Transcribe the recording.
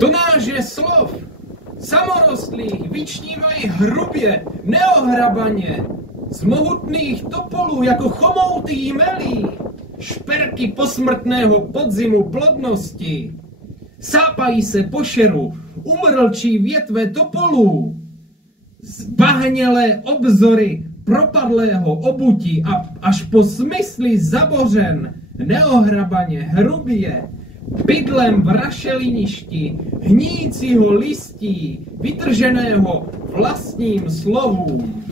Tonáže slov samorostlých vyčnívají hrubě, neohrabaně, z mohutných topolů jako chomouty jmelí, šperky posmrtného podzimu plodnosti. Sápají se po šeru, umrlčí větve topolů, zbahnělé obzory propadlého obutí a až po smysly zabořen, neohrabaně, hrubě, bydlem v rašeliništi, hnícího listí, vytrženého vlastním slovům.